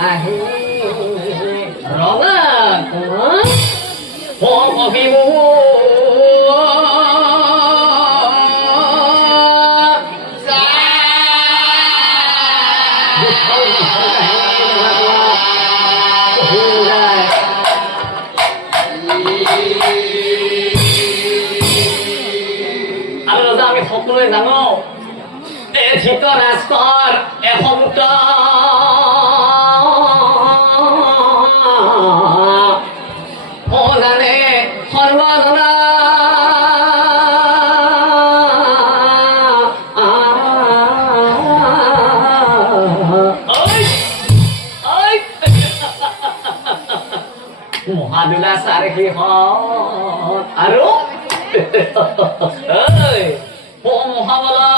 আহি ৰঙা কবিব আমি সকলোৱে জানো এই ধৃতৰাষ্ট্ৰৰ এসমুদ্ৰ জানে সৰ্বজনা মহাদুলা চাৰহী আৰু মহাবলা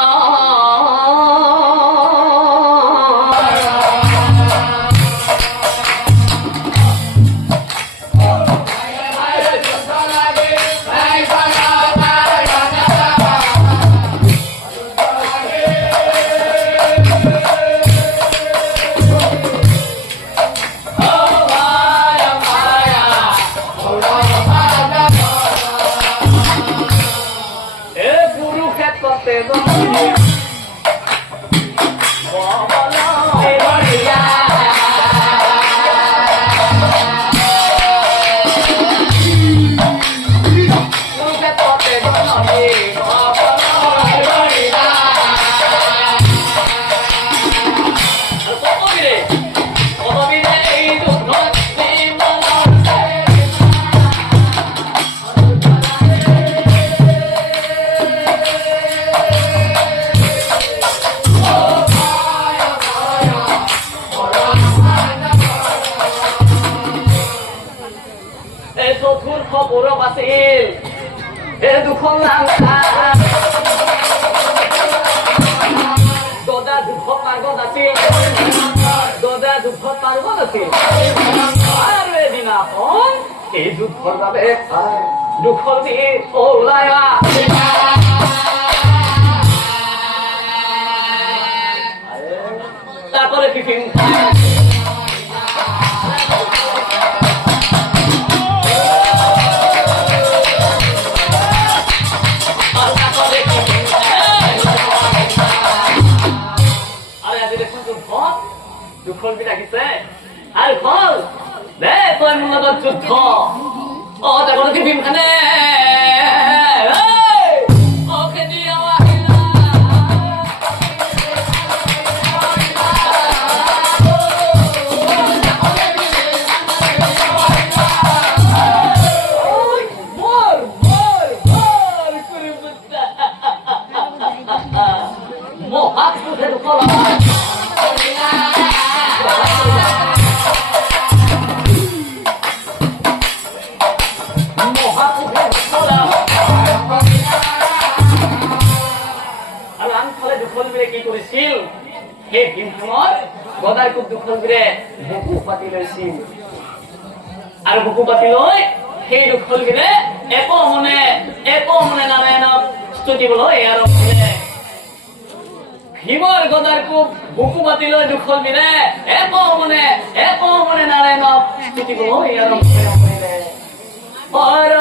গৌৰৱ আছিল এই দুখন দদা দুখ পাৰ্বত আছিল আৰু এদিনাখন এই দুখৰ বাবে দুখৰ দিন ওলাই তারপরে টিফিন দুখল বি রাখিছে আর ফল দে তোর মন লগত যুদ্ধ ও দেখো টিফিন খানে গদাই খুব দুখন করে বুকু পাতি লৈছিল আর বুকু পাতি লই সেই দুখন করে একো মনে নারায়ণক স্তুতিবলৈ আরম্ভ করে ভীমৰ গদাই খুব বুকু পাতি লই দুখন কৰে একো মনে নাৰায়ণক স্তুতিবলৈ আৰম্ভ কৰে